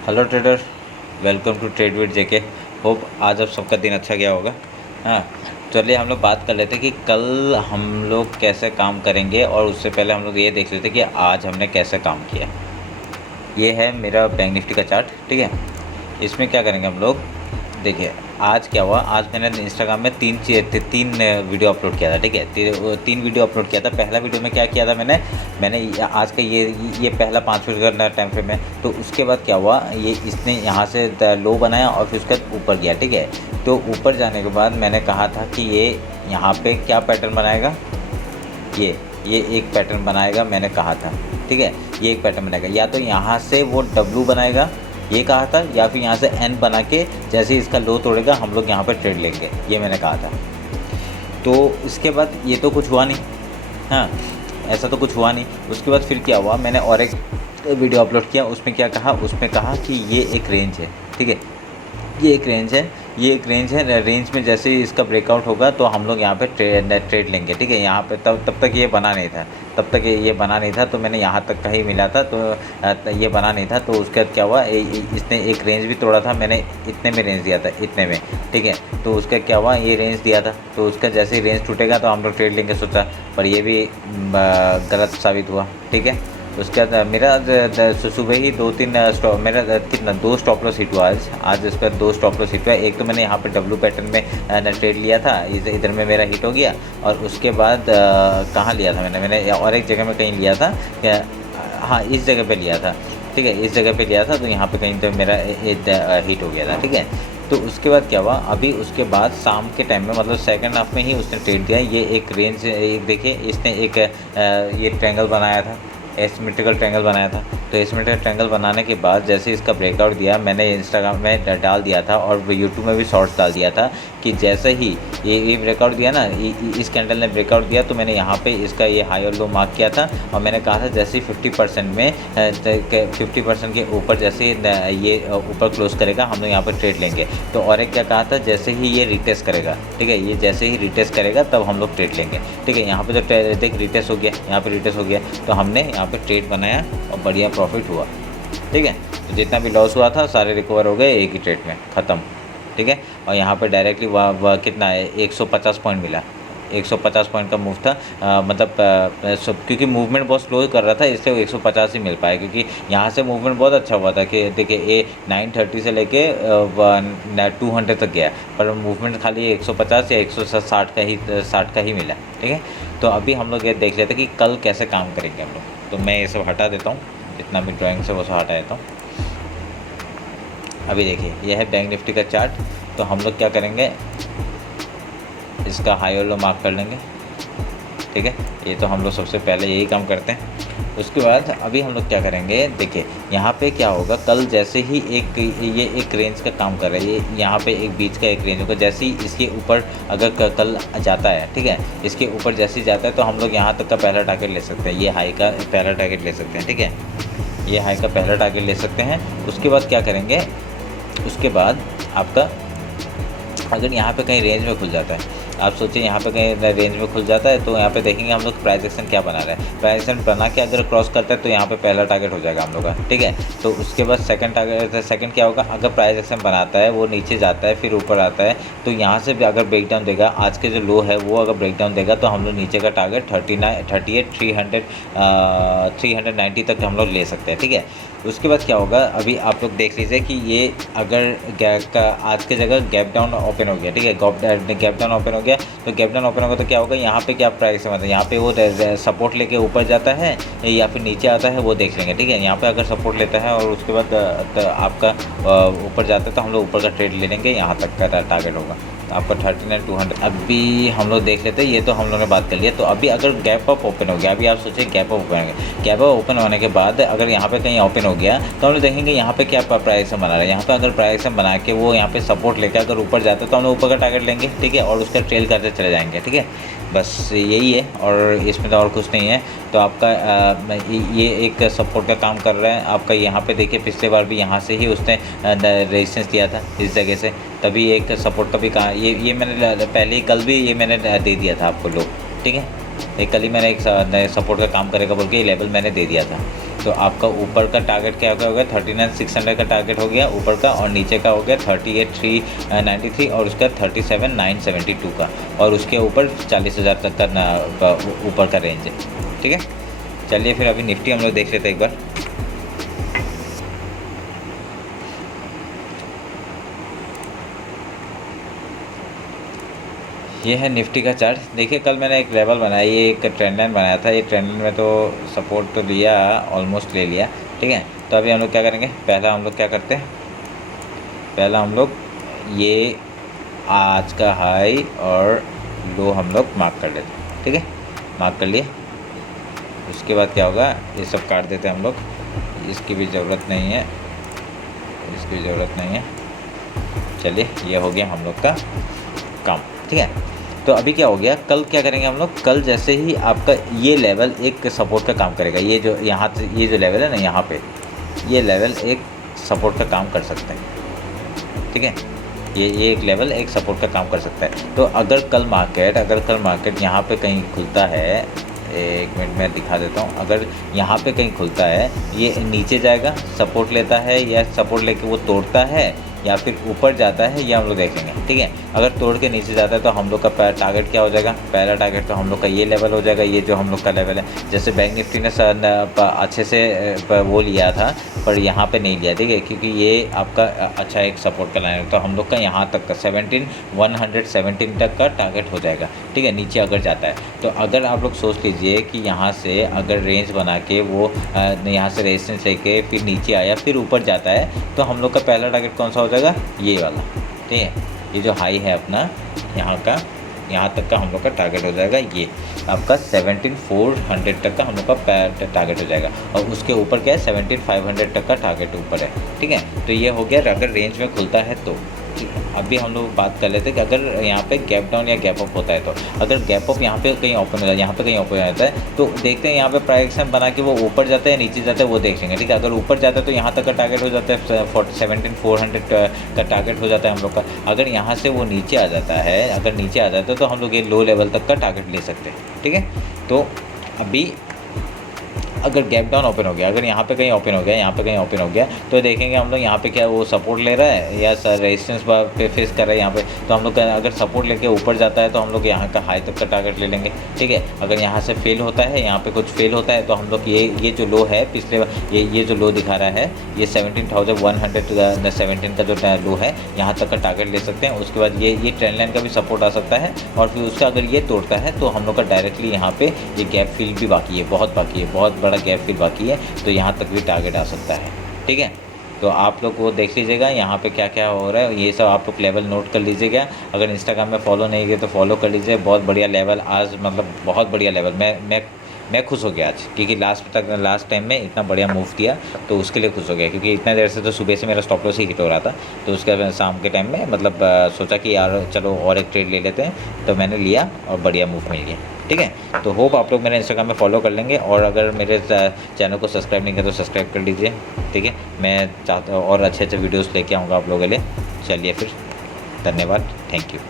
Hello trader, welcome to trade with JK. Hope आज आप सबका दिन अच्छा गया होगा। हाँ, चलिए हम लोग बात कर लेते हैं कि कल हम लोग कैसे काम करेंगे, और उससे पहले हम लोग ये देख लेते हैं कि आज हमने कैसे काम किया। ये है मेरा बैंक निफ्टी का चार्ट, ठीक है। इसमें क्या करेंगे हम लोग, देखिए आज क्या हुआ। आज मैंने इंस्टाग्राम में तीन वीडियो अपलोड किया था, ठीक है। तीन वीडियो अपलोड किया था। पहला वीडियो में क्या किया था मैंने आज का ये पहला 5 मिनट का टाइम फ्रेम है। तो उसके बाद क्या हुआ, ये इसने यहाँ से लो बनाया और फिर उसके बाद ऊपर गया, ठीक है। तो ऊपर जाने के बाद मैंने कहा था कि ये यहाँ पे क्या पैटर्न बनाएगा, ये एक पैटर्न बनाएगा, मैंने कहा था, ठीक है। ये एक पैटर्न बनाएगा, या तो यहाँ से वो डब्लू बनाएगा, ये कहा था, या फिर यहाँ से एन बना के जैसे इसका लो तोड़ेगा हम लोग यहाँ पर ट्रेड लेंगे, ये मैंने कहा था। तो इसके बाद ये तो कुछ हुआ नहीं, हाँ, ऐसा तो कुछ हुआ नहीं। उसके बाद फिर क्या हुआ, मैंने और एक वीडियो अपलोड किया। उसमें क्या कहा, उसमें कहा कि ये एक रेंज है, ठीक है। ये एक रेंज है, ये एक रेंज है। रेंज में जैसे ही इसका ब्रेकआउट होगा तो हम लोग यहाँ पे ट्रेड लेंगे, ठीक है। यहाँ पे तब तक ये बना नहीं था, तब तक ये बना नहीं था। तो मैंने यहाँ तक का ही मिला था, तो ये बना नहीं था। तो उसके बाद क्या हुआ, इसने एक रेंज भी तोड़ा था। मैंने इतने में रेंज दिया था, इतने में, ठीक है। तो उसका क्या हुआ, ये रेंज दिया था, तो उसका जैसे ही रेंज टूटेगा तो हम लोग ट्रेड लेंगे सोचा, पर ये भी गलत साबित हुआ, ठीक है। उसके बाद मेरा सुबह ही दो स्टॉप लॉस हिट हुआ आज उसके बाद 2 स्टॉप लॉस हिट हुआ। एक तो मैंने यहाँ पे डब्लू पैटर्न में ट्रेड लिया था, इधर में मेरा हिट हो गया। और उसके बाद कहाँ लिया था मैंने और एक जगह में कहीं लिया था, हाँ इस जगह पे लिया था, ठीक है। इस जगह पे लिया था, तो यहाँ पे कहीं तो मेरा हिट हो गया था, ठीक है। तो उसके बाद क्या हुआ, अभी उसके बाद शाम के टाइम में, मतलब सेकंड हाफ में ही उसने ट्रेड दिया। ये एक रेंज, एक देखिए इसने एक ये ट्रायंगल बनाया था, एसिमेट्रिकल ट्रायंगल बनाया था। तो एसिमेट्रिकल ट्रायंगल बनाने के बाद जैसे इसका ब्रेकआउट दिया, मैंने इंस्टाग्राम में डाल दिया था और यूट्यूब में भी शॉर्ट्स डाल दिया था कि जैसे ही ये ब्रेकआउट दिया ना, इस कैंडल ने ब्रेकआउट दिया, तो मैंने यहाँ पे इसका ये हाई और लो मार्क किया था। और मैंने कहा था जैसे ही 50% में 50% के ऊपर जैसे ये ऊपर क्लोज करेगा हम लोग यहाँ पर ट्रेड लेंगे। तो और एक क्या कहा था, जैसे ही ये रिटेस्ट करेगा, ठीक है, ये जैसे ही रिटेस्ट करेगा तब हम लोग ट्रेड लेंगे, ठीक है। यहाँ पे तो देख रिटेस्ट हो गया, यहाँ पे रिटेस्ट हो गया, तो हमने यहाँ पे ट्रेड बनाया और बढ़िया प्रॉफिट हुआ, ठीक है। तो जितना भी लॉस हुआ था सारे रिकवर हो गए एक ही ट्रेड में, ख़त्म, ठीक है। और यहाँ पे डायरेक्टली कितना है, 150 पॉइंट मिला। 150 पॉइंट का मूव था, क्योंकि मूवमेंट बहुत स्लो कर रहा था, इसलिए 150 ही मिल पाया। क्योंकि यहाँ से मूवमेंट बहुत अच्छा हुआ था कि देखिए ये 930 से लेके 200 तक गया, पर मूवमेंट खाली 150 या 160 का ही मिला, ठीक है। तो अभी हम लोग ये देख लेते हैं कि कल कैसे काम करेंगे हम लोग। तो मैं ये सब हटा देता हूँ, जितना भी ड्राइंग से वो सब हटा देता हूँ। अभी देखिए ये है बैंक निफ्टी का चार्ट। तो हम लोग क्या करेंगे, इसका हाई और लो मार्क कर लेंगे, ठीक है। ये तो हम लोग सबसे पहले यही काम करते हैं। उसके बाद अभी हम लोग क्या करेंगे, देखिए यहाँ पे क्या होगा, कल जैसे ही ये एक रेंज का काम कर रहा है, ये यहाँ पे एक बीच का एक रेंज होगा। जैसे ही इसके ऊपर अगर कल जाता है, ठीक है, इसके ऊपर जैसे ही जाता है तो हम लोग यहाँ तक का पहला टारगेट ले सकते हैं, ये हाई का पहला टारगेट ले सकते हैं, ठीक है। ये हाई का पहला टारगेट ले सकते हैं। उसके बाद क्या करेंगे, उसके बाद आपका अगर यहाँ पे कहीं रेंज में खुल जाता है, आप सोचिए यहाँ पे कहीं रेंज में खुल जाता है, तो यहाँ पे देखेंगे हम लोग प्राइस एक्शन क्या बना रहा है। प्राइस एक्शन बना के अगर क्रॉस करता है तो यहाँ पे पहला टारगेट हो जाएगा हम लोग का, ठीक है। तो उसके बाद सेकंड क्या होगा, अगर प्राइस एक्शन बनाता है, वो नीचे जाता है फिर ऊपर आता है, तो यहाँ से भी अगर ब्रेकडाउन देगा, आज के जो लो है वो अगर ब्रेकडाउन देगा, तो हम लोग नीचे का टारगेट 390 तक हम लोग ले सकते हैं, ठीक है। उसके बाद क्या होगा, अभी आप लोग देख लीजिए कि ये अगर आज के जगह गैप डाउन ओपन हो गया, ठीक है, गैप डाउन ओपन हो गया, तो गैप डाउन ओपन होगा तो क्या होगा, यहाँ पे क्या प्राइस है, मतलब यहाँ पे वो सपोर्ट लेके ऊपर जाता है या फिर नीचे आता है, वो देख लेंगे, ठीक है। यहाँ पे अगर सपोर्ट लेता है और उसके बाद आपका ऊपर जाता है, तो हम लोग ऊपर का ट्रेड ले लेंगे, यहाँ तक का टारगेट होगा आपका 39,200। अभी हम लोग देख लेते हैं, ये तो हम लोगों ने बात कर लिया। तो अभी अगर गैप अप ओपन हो गया, अभी आप सोचिए गैप अप ओपन हो गया, गैप अप ओपन होने के बाद अगर यहाँ पे कहीं ओपन हो गया, तो हम लोग देखेंगे यहाँ पे क्या प्राइस बना रहा है। यहाँ पे अगर प्राइस बना के वो यहाँ पे सपोर्ट लेकर अगर ऊपर जाता है, तो हम लोग ऊपर का टारगेट लेंगे, ठीक है, और उसका ट्रेल करते चले जाएंगे, ठीक है। बस यही है, और इसमें तो और कुछ नहीं है। तो आपका ये एक सपोर्ट का काम कर रहा है आपका। यहाँ पे देखिए पिछले बार भी यहाँ से ही उसने रेजिस्टेंस दिया था, इस जगह से, तभी एक सपोर्ट का भी कहा, ये मैंने पहले ही कल भी ये मैंने दे दिया था आपको लोग, ठीक है। एक कल ही मैंने एक सपोर्ट का काम करेगा बोल के ये लेवल मैंने दे दिया था। तो आपका ऊपर का टारगेट क्या हो गया 39,600 का टारगेट हो गया ऊपर का, और नीचे का हो गया 38,393 और उसका 37,972 का, और उसके ऊपर 40,000 तक का ऊपर का रेंज है। ठीक है, चलिए फिर अभी निफ्टी हम लोग देख लेते हैं एक बार। ये है निफ्टी का चार्ट। देखिए कल मैंने एक लेवल बनाया, ये एक ट्रेंड लाइन बनाया था, ये ट्रेंड लाइन में तो सपोर्ट तो लिया, ऑलमोस्ट ले लिया। ठीक है, तो अभी हम लोग क्या करेंगे, पहला हम लोग क्या करते हैं, पहला हम लोग ये आज का हाई और लो हम लोग मार्क कर लेते हैं। ठीक है, मार्क कर लिए, उसके बाद क्या होगा, ये सब काट देते हैं हम लोग, इसकी भी ज़रूरत नहीं है, इसकी भी ज़रूरत नहीं है। चलिए ये हो गया हम लोग का काम। ठीक है, तो अभी क्या हो गया, कल क्या करेंगे हम लोग, कल जैसे ही आपका ये लेवल एक सपोर्ट का काम करेगा, ये जो यहाँ से ये जो लेवल है ना, यहाँ पे ये लेवल एक सपोर्ट का काम कर सकते हैं। ठीक है, ये एक लेवल एक सपोर्ट का काम कर सकता है। तो अगर कल मार्केट यहाँ पे कहीं खुलता है, एक मिनट में दिखा देता हूँ, अगर यहाँ पे कहीं खुलता है, ये नीचे जाएगा, सपोर्ट लेता है, या सपोर्ट लेके वो तोड़ता है, या फिर ऊपर जाता है, ये हम लोग देखेंगे। ठीक है, अगर तोड़ के नीचे जाता है तो हम लोग का टारगेट क्या हो जाएगा, पहला टारगेट तो हम लोग का ये लेवल हो जाएगा, ये जो हम लोग का लेवल है। जैसे बैंक निफ्टी ने अच्छे से वो लिया था, पर यहाँ पे नहीं लिया। ठीक है, क्योंकि ये आपका अच्छा एक सपोर्ट का लाइन है, तो हम लोग का यहाँ तक का 117 तक का टारगेट हो जाएगा। ठीक है, नीचे अगर जाता है तो अगर आप लोग सोच लीजिए कि यहाँ से अगर रेंज बना के वो यहाँ से रेजिस्टेंस लेके फिर नीचे आया, फिर ऊपर जाता है, तो हम लोग का पहला टारगेट कौन सा हो जाएगा, ये वाला। ठीक है, ये जो हाई है अपना यहाँ का, यहाँ तक का हम लोग का टारगेट हो जाएगा, ये आपका 17,400 तक का हम लोग का टारगेट हो जाएगा, और उसके ऊपर क्या है 17,500 तक का टारगेट ऊपर है। ठीक है, तो ये हो गया अगर रेंज में खुलता है तो। अभी हम लोग बात कर लेते हैं कि अगर यहाँ पे गैप डाउन या गैप अप होता है, तो अगर गैप अप यहाँ पे कहीं ओपन हो जाता है, यहाँ पे कहीं ओपन हो जाता है, तो देखते हैं यहाँ पे प्राइस एक्शन बना के वो ऊपर जाता है नीचे जाता है, वो देखेंगे। ठीक है, अगर ऊपर जाता है तो यहाँ तक का टारगेट हो जाता है 17,400 का टारगेट हो जाता है हम लोग का। अगर यहाँ से वो नीचे आ जाता है, अगर नीचे आ जाता है तो हम लोग ये लो लेवल तक का टारगेट ले सकते हैं। ठीक है, तो अभी अगर गैप डाउन ओपन हो गया, अगर यहाँ पे कहीं ओपन हो गया, यहाँ पे कहीं ओपन हो गया, तो देखेंगे हम लोग यहाँ पे क्या वो सपोर्ट ले रहा है या रेजिस्टेंस पे फेस कर रहा है यहाँ पे, तो हम लोग अगर सपोर्ट लेके ऊपर जाता है तो हम लोग यहाँ का हाई तक का टारगेट ले लेंगे। ठीक है, अगर यहाँ से फेल होता है, यहाँ पे कुछ फेल होता है, तो हम लोग ये जो लो है पिछले ये जो लो दिखा रहा है, ये 17,117 का जो लो है, यहाँ तक का टारगेट ले सकते हैं। उसके बाद ये ट्रेंड लाइन का भी सपोर्ट आ सकता है, और फिर उसका अगर ये तोड़ता है तो हम लोग का डायरेक्टली यहाँ पे ये गैप फिल भी बाकी है, बहुत बाकी है, बहुत बड़ा गैप फिल बाकी है, तो यहाँ तक भी टारगेट आ सकता है। ठीक है, तो आप लोग वो देख लीजिएगा यहाँ पे क्या क्या हो रहा है, ये सब आप लोग लेवल नोट कर लीजिएगा। अगर इंस्टाग्राम में फॉलो नहीं किए तो फॉलो कर लीजिए। बहुत बढ़िया लेवल आज, मतलब बहुत बढ़िया लेवल। मैं खुश हो गया आज, क्योंकि लास्ट टाइम में इतना बढ़िया मूव किया, तो उसके लिए खुश हो गया, क्योंकि इतना देर से तो सुबह से मेरा स्टॉप लॉस ही हिट हो रहा था। तो उसके बाद शाम के टाइम में मतलब सोचा कि यार चलो और एक ट्रेड ले लेते हैं, तो मैंने लिया और बढ़िया मूव मिल गया। ठीक है, तो होप आप लोग मेरे इंस्टाग्राम में फॉलो कर लेंगे, और अगर मेरे चैनल को सब्सक्राइब नहीं किया तो सब्सक्राइब कर लीजिए। ठीक है, मैं चाहता हूँ और अच्छे वीडियोज़ लेके आऊँगा आप लोगों के लिए। चलिए फिर, धन्यवाद, थैंक यू।